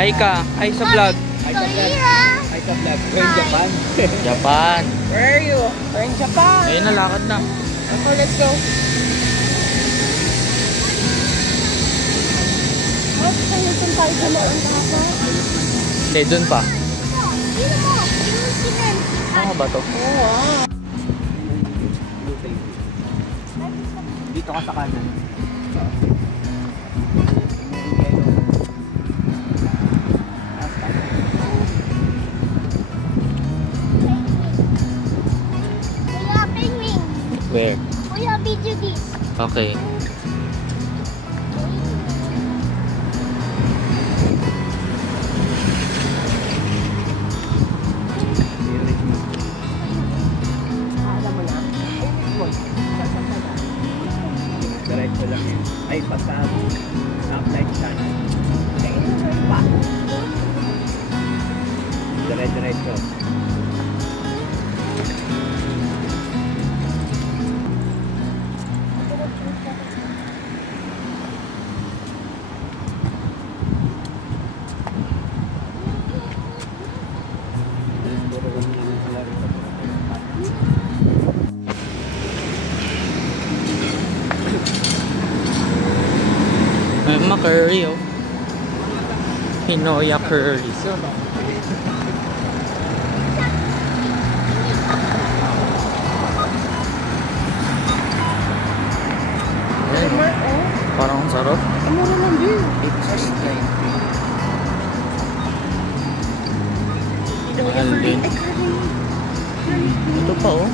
Hi ka. Hi sa vlog. Hi sa vlog. Hi sa vlog. We're in Japan. Japan. Where are you? We're in Japan. Ayun na, lakad na. Okay, let's go. Oh, saan natin tayo sa mga dapat? Hindi, dun pa. Sino mo? Ano ba to? Oh, wow. Dito ka sa kanan. Kuya, penguin. Where? Kuya, video this. Okay. Alam mo na. Diretso lang yun. Ay, basta uplight sana. Diretso. May curry, oh. Pinoya curry. Ayan, oh. Parang ang sarap. Mura lang din. It's just like... Ito Mahal din. Ay, curry. Ito pa, oh.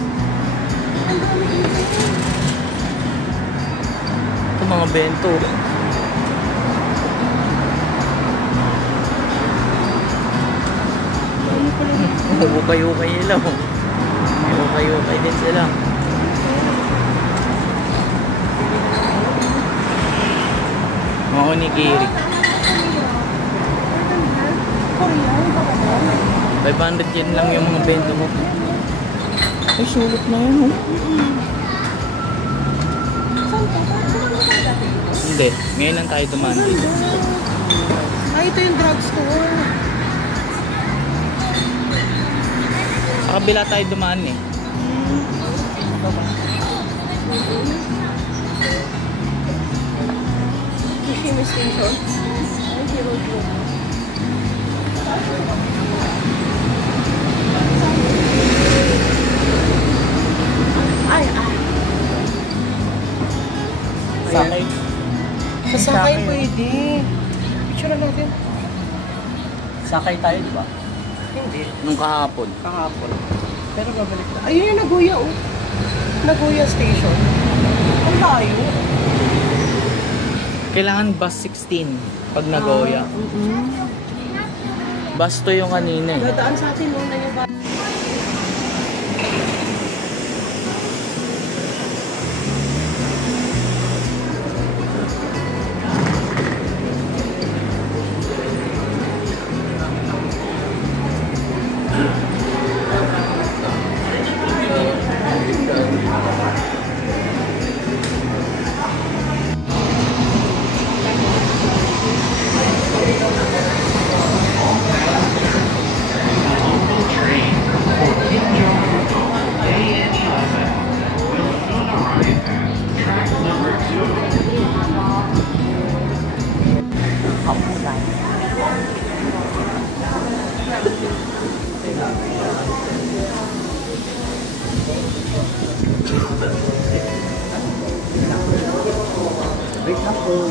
Ang dami dito. Ito mga bento. Ukay-ukay nila, oh. Ukay-ukay din sila. Mga onigiri. Korean, baka ba? 500 yen lang yung mga bento mo. Ay, sulot na yun, oh. Saan ka? Hindi. Ngayon lang tayo dumaan dito. Ay, ito yung drugstore. Sa kabila tayo dumaan, eh. Yoshimi Station. Ay, Hero Group. Ay. Sakay. Sasakay pwede. Picture na natin. Sakay tayo, di ba? Hindi. Nung kahapon. Kahapon. Pero babalik na. Ayun yung Nagoya, oh. Nagoya Station. Ang layo. Kailangan bus 16 pag Nagoya. Bus to yung kanina, eh. Dadaan sa atin muna yung bus. Wait lang po.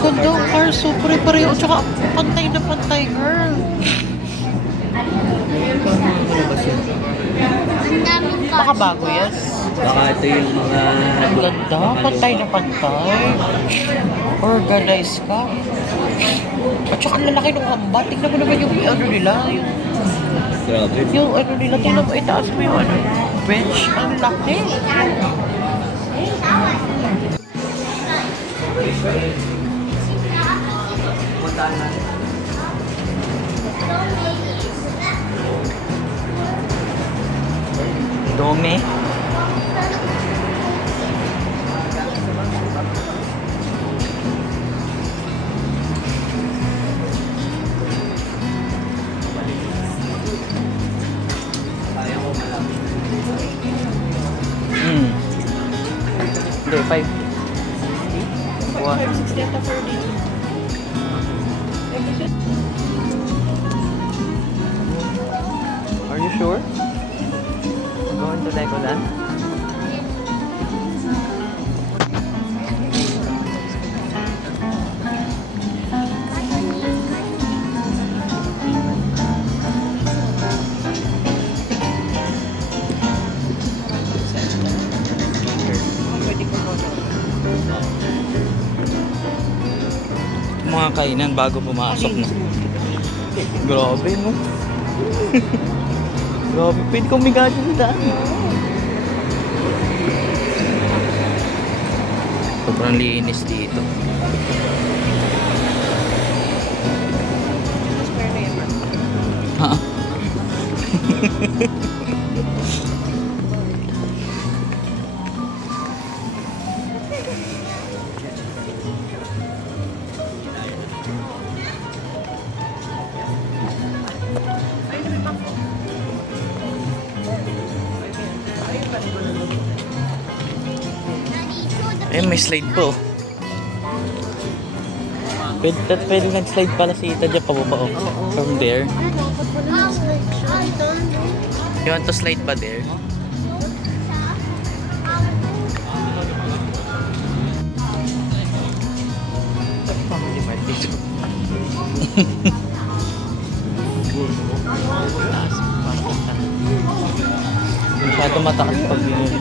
Ganda ang car, so pare-pareho. Tsaka pantay na pantay, girl. Ang daming cars. Baka bago yan. Baka ito yung mga... Ang ganda. Pantay na pantay. Organized ka. At saka ang lalaki ng hamba. Tingnan mo naman yung ano nila. Grabe. Yung ano nila. Tingnan mo. Itaas mo yung ano. Bench. Ang laki. Dome. Hindi, 5. 560 ata per day. Are you sure? Going to Legoland? Mga kainan bago pumasok na. Grabe, no? Grabe, pwede kong migadyo sa daan. Sobrang linis dito. Ha? Eh, may slide po. Pwede nag-slide pala si Ita dyan pababa, oh. From there. You want to slide pa there? Masyado matakas pag binili.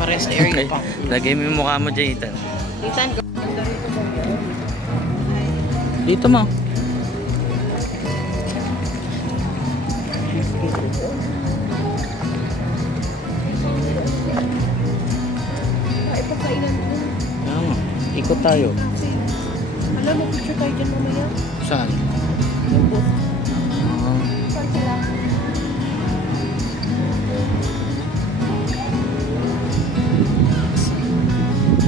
Pares sa area pa. Lagay mo yung mukha mo dyan, Ethan. Ethan, Dito mo. ipapainan mo. Tama. Ikot tayo. Alam mo, picture tayo dyan mamaya. Saan? Saan sila?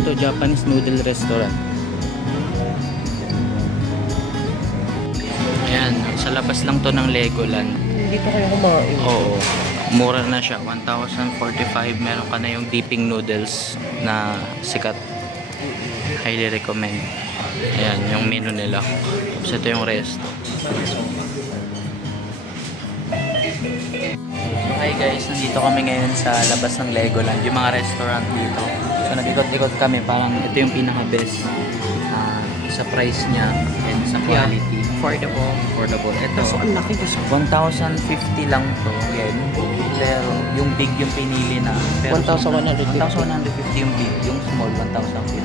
Ito, Japanese noodle restaurant. Ayan, sa labas lang to ng Legoland. Hindi pa kayo kumain. Oo. Mura na siya. 1,045. Meron ka na yung dipping noodles na sikat. Highly recommend. Ayan, yung menu nila. Tapos ito yung resto. Okay guys, nandito kami ngayon sa labas ng Legoland. Yung mga restaurant dito. So nag-ikot-ikot kami. Parang ito yung pinaka-best sa price niya and sa quality. Affordable. Ito, So, ang laki kasi. 1,050 lang to. Yan. Pero yung big yung pinili na. Pero 1,150. 1,150 yung big. Yung small, 1,050.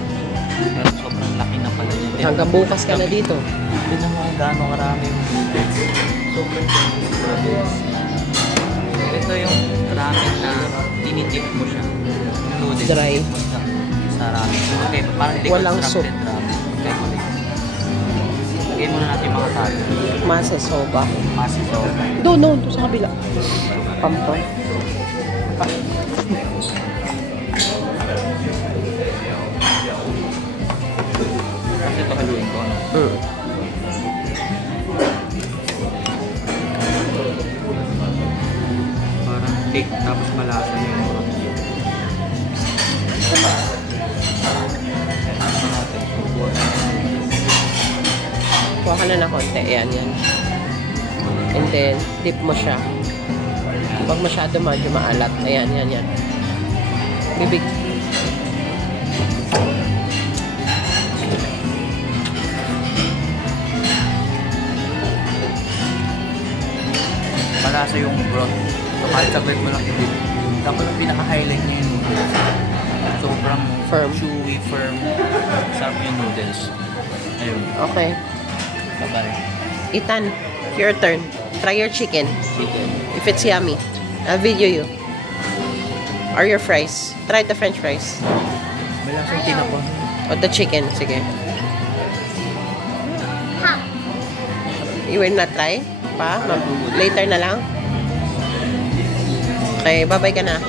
Pero sobrang laki na pala niya. Hanggang bukas ka na dito. Tignan mo kung gaano karami yung noodles. Sobrang noodles. Ito yung ramen na dinidip mo siya. Yung noodles. Dry. Sa ramen. Okay, parang Walang deconstructed ramen. Okay, ulit. Lagay muna natin mga tayo. Masa soba. Masi soba. Doon sa kabila. Pampon. Kasi ito haluin ko. Parang cake tapos malasa yung mga. ka na na konti. Ayan, yan. And then, dip mo siya. Huwag masyado medyo maalat. Ayan, yan, yan. Bibig. Malasa yung broth. So, kahit saglit mo lang i-dip. Tapos yung pinaka-highlight niya yung noodles. Sobrang Firm. chewy, firm. Sarap yung noodles. Ayun. Okay. Bye-bye. Ethan, your turn. Try your chicken. Chicken. If it's yummy, I'll video you. Or your fries. Try the french fries. May lasang tinapon. Or the chicken. Sige. You will not try? Pa? Later na lang? Okay, bye-bye ka na.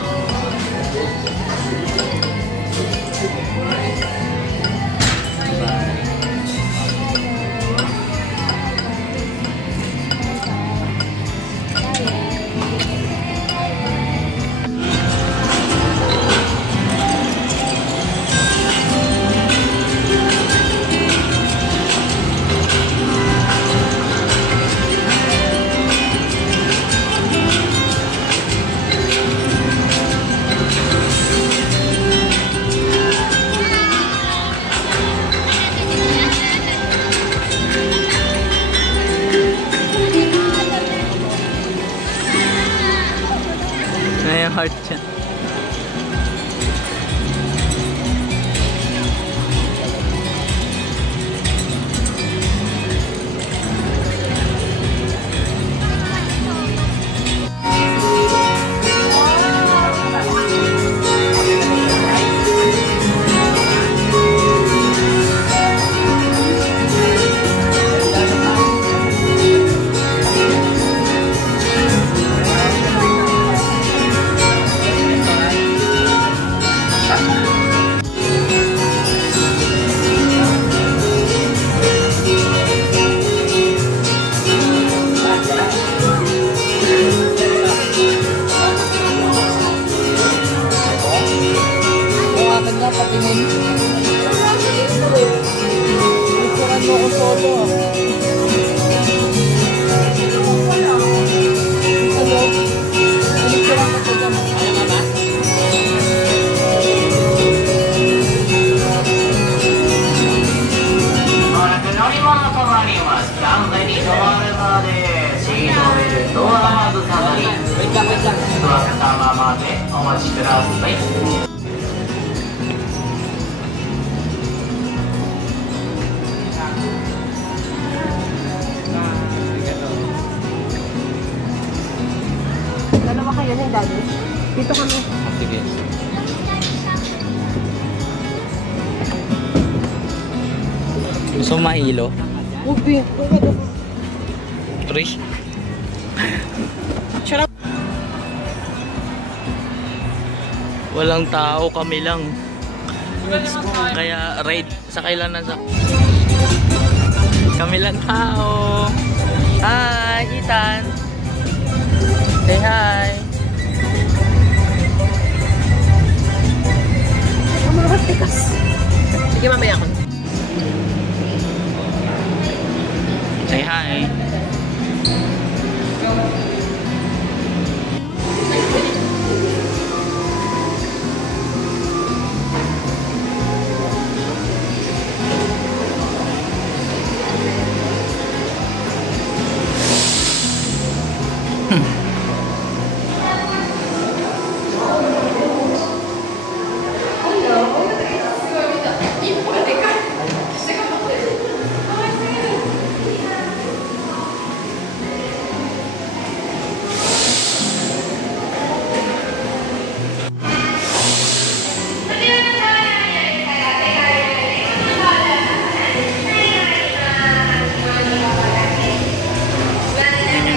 May heart siya. Dalawa kayo ni Daddy. Dito kami. Sige. Gusto mo mahilo? Ubi. Trish? Shut up. Walang tao, kami lang. Kaya ride, sakay lang na sa... Kami lang tao. Hi, Ethan. Say hi. Sige, mamaya ako. Say hi.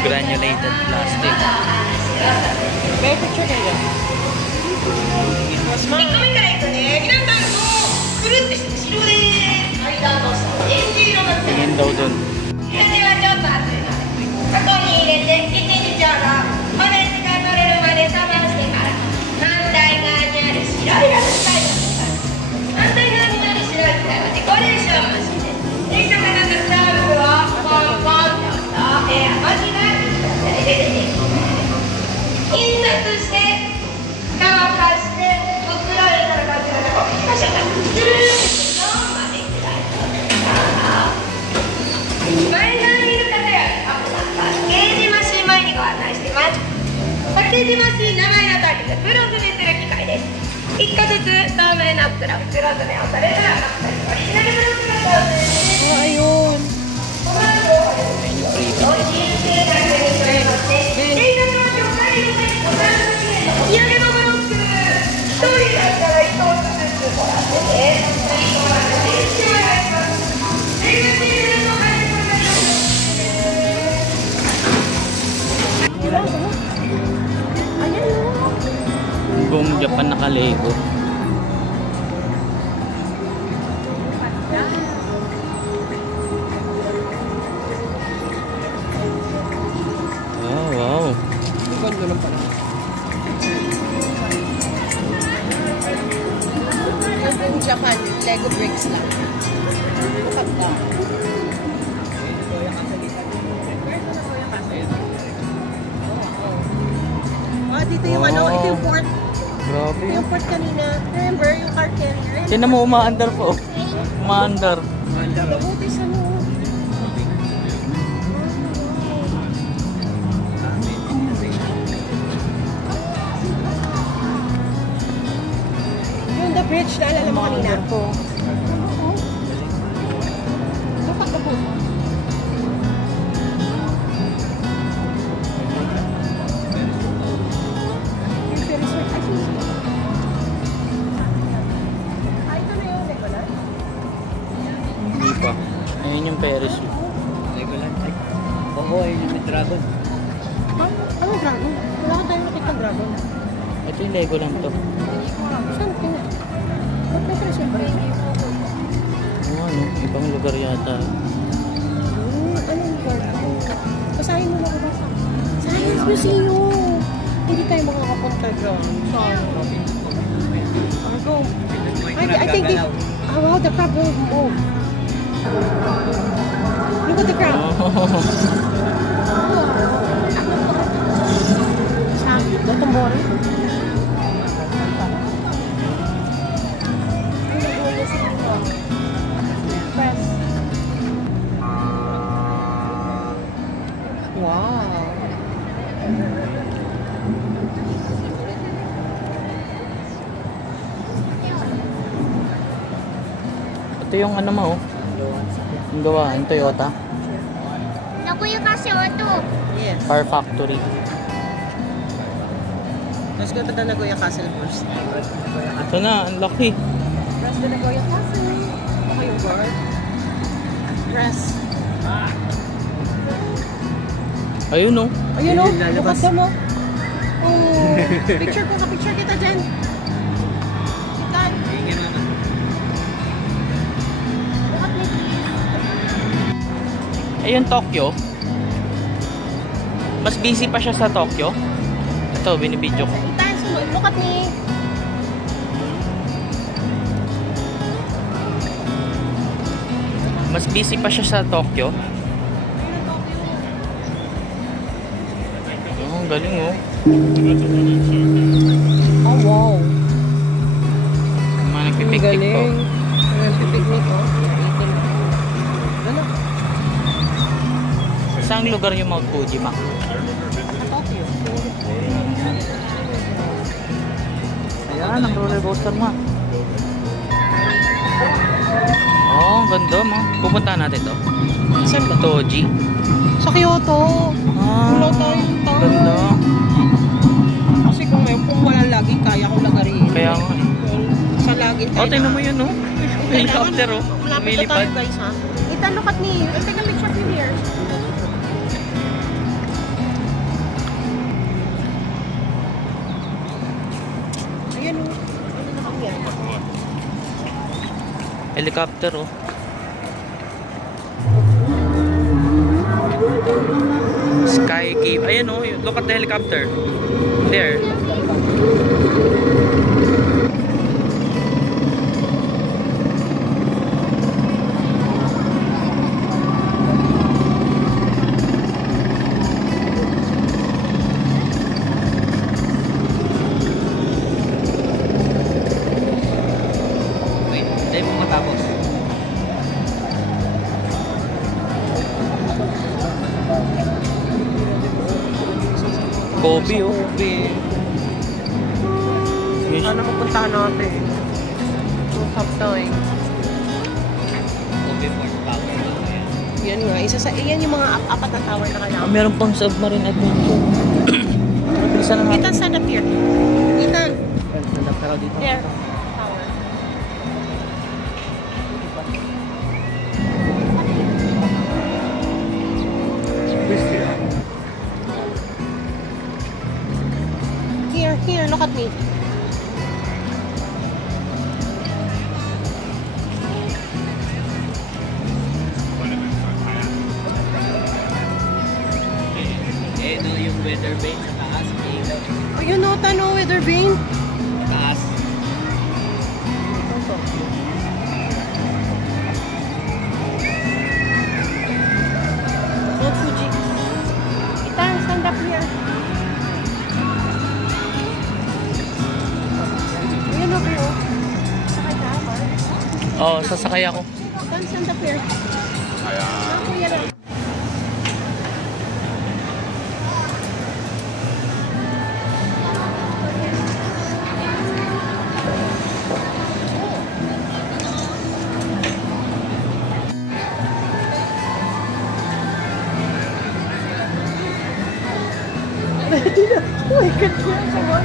Granulated plastic. May picture kayo. Tingin daw dun. 縦縞し長いのタイプブロンズにする機械です。1個ずつ透明な袋袋詰めをされたらオリジナルブロックが完成です。 Ayun. この後おいしい生活に加えまして映画の紹介のお皿のきれいなお土産のブロック1人だったら1つずつもらってね。お願いします。出口入れの配布がBuong Japan naka-Lego. Oh, wow. Ganda lang pala. Yung Japan, Lego bricks lang. Kapag dito yung ano, ito yung port. Grabe. Yung port kanina. Remember, yung car carrier. Tinan mo, umaandar po. Umaandar. Mabuti sa mo. Yung the bridge, naalala mo kanina? po. Dapat ka po. Yung Ferris wheel. Ay, susi. Ah, ito na yung Legoland? Hindi pa. Ayun yung Ferris wheel. Legoland. Ay, oo, ayun yung may dragon. Ano dragon? Wala ko tayong nakita dragon. Ito yung Legoland to. Saan tingnan? Ba't may Ferris wheel ba rin? Ano, ibang lugar yata. Ano yung garden? Basahin mo na ba? Science Museum! Hindi tayo makakapunta dyan. Saan? Argo. I think they... Oh, wow, the crab will move. Look at the crab. Saan? Dotomori? Press. Wow. Ito yung ano mo, yung gawa, yung Toyota. Nakuya kasi auto. Yes. Car Factory. Let's go to the Nagoya Castle first. Ito na, ang laki. Press the Nagoya Castle. Okay, yung guard. Press. Ayun o. Ayun o, Ayun, lalabas. bukod mo. Oh, picture ko, ka-picture kita dyan. Kitan. Hingin naman. Bukat mo. Ayun, Tokyo. Mas busy pa siya sa Tokyo. Ito, binibidyo ko. Kitan, sunod. Bukat ni. Mas busy pa siya sa Tokyo. Oh, galing oh. Oh, wow. Mga nagpipiknik po. Nagpipiknik po. Gano'n. Saan lugar yung Mount Fuji, Ma? Tokyo. Ayan, ang roller coaster, Ma. Oh, ganda, Ma. Pupunta natin to. Saan ba? Toji. Sa Kyoto. Wala tayong tao. Ganda. Kasi kung wala lagi, kaya kong lagarin. Kaya nga. Sa lagi tayo. Oh, tingnan mo yun, oh. Helicopter, oh. Malapit na tayo, guys, ha? Ethan, look at me. I'll take a picture of you here. Ayan, oh. Ano na kami, Helicopter, oh. Sky Cave. Ayan, oh. Look at the helicopter. There. Wait, tayo mo matapos. Kobe, oh. Kobe. Sana mapuntahan natin. Don't have time. Kobe Port Power. Yan nga, yan yung mga apat na tower na kailangan. Meron pang submarine adventure. Bisa na Ethan, stand up here. Ethan. Stand up ka dito. There. Tower. Here, look at me. Eh, no, yung weather vane sa taas. Ayun o, tano, weather vane. Taas. Mount Fuji. Ethan, stand up here. Ayun o, bro. Sakay ka, Mark. Oo, sasakay ako. Ethan, stand up here. Kuya lang. Oh my God, come on.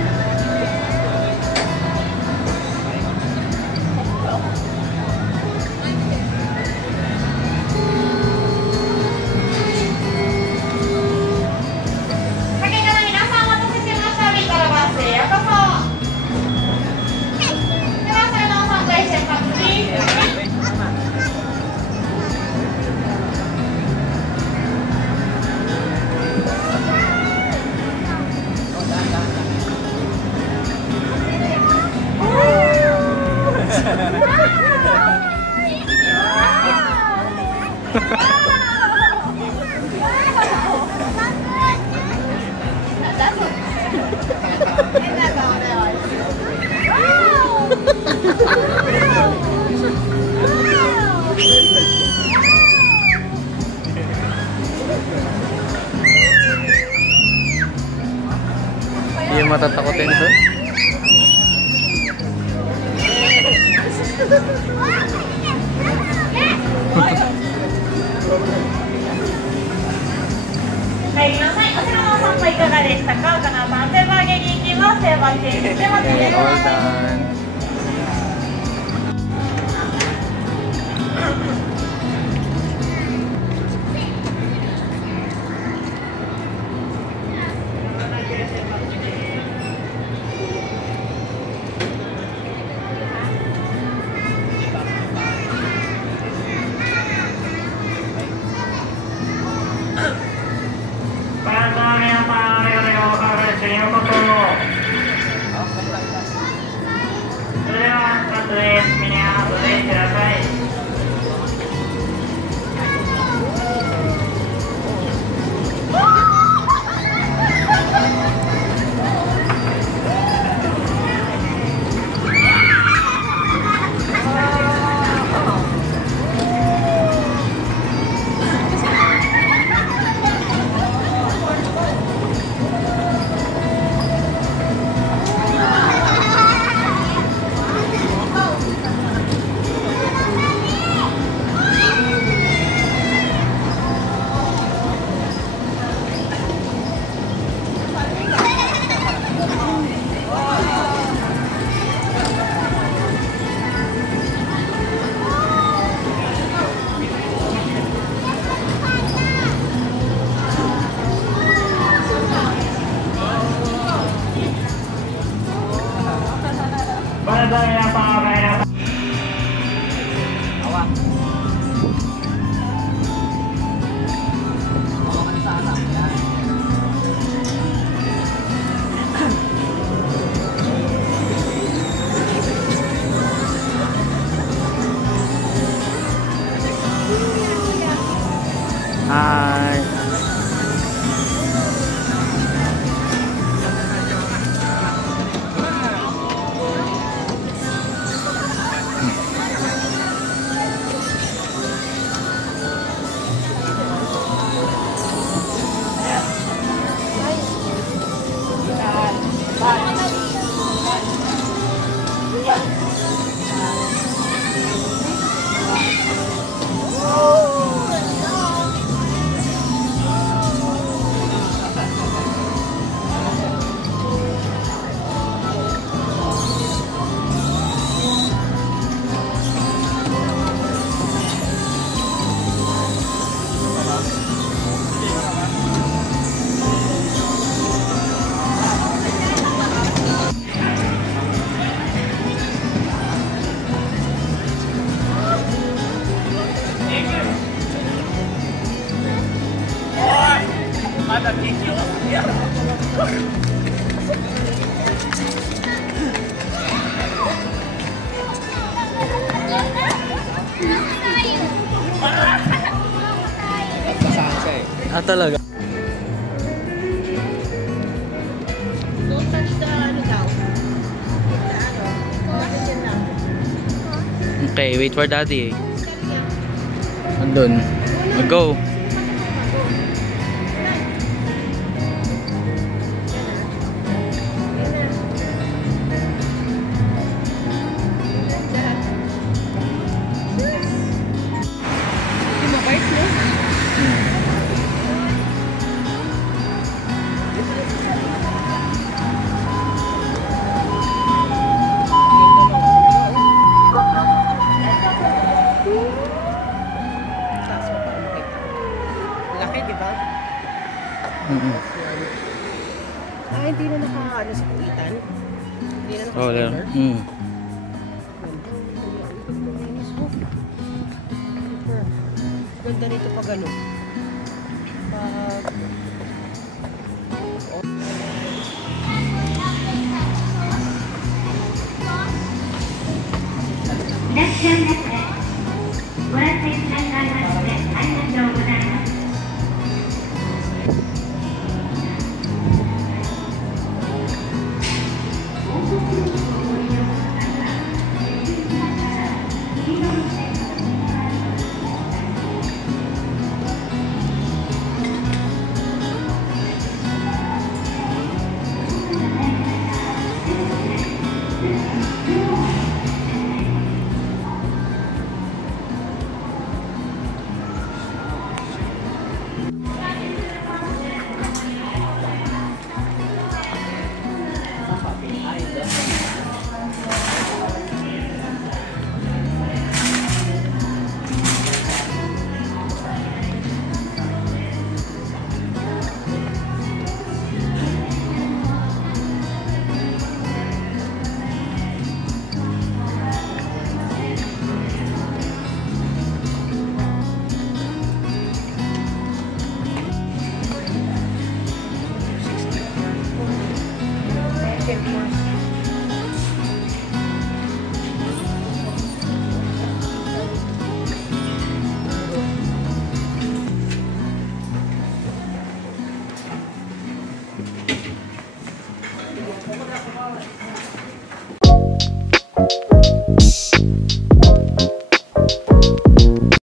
Yung matatakotin doon. All done. talaga. Don't touch the ano daw. The ano. Position lang. Okay, wait for daddy. Andun. Mag-go. Di ba bike mo? Taas mo para makita. Laki, di ba? Hindi na naka-ano sa kuitan. Hindi na Oh, there. naka-cover. Ganda nito pag ano. Pag...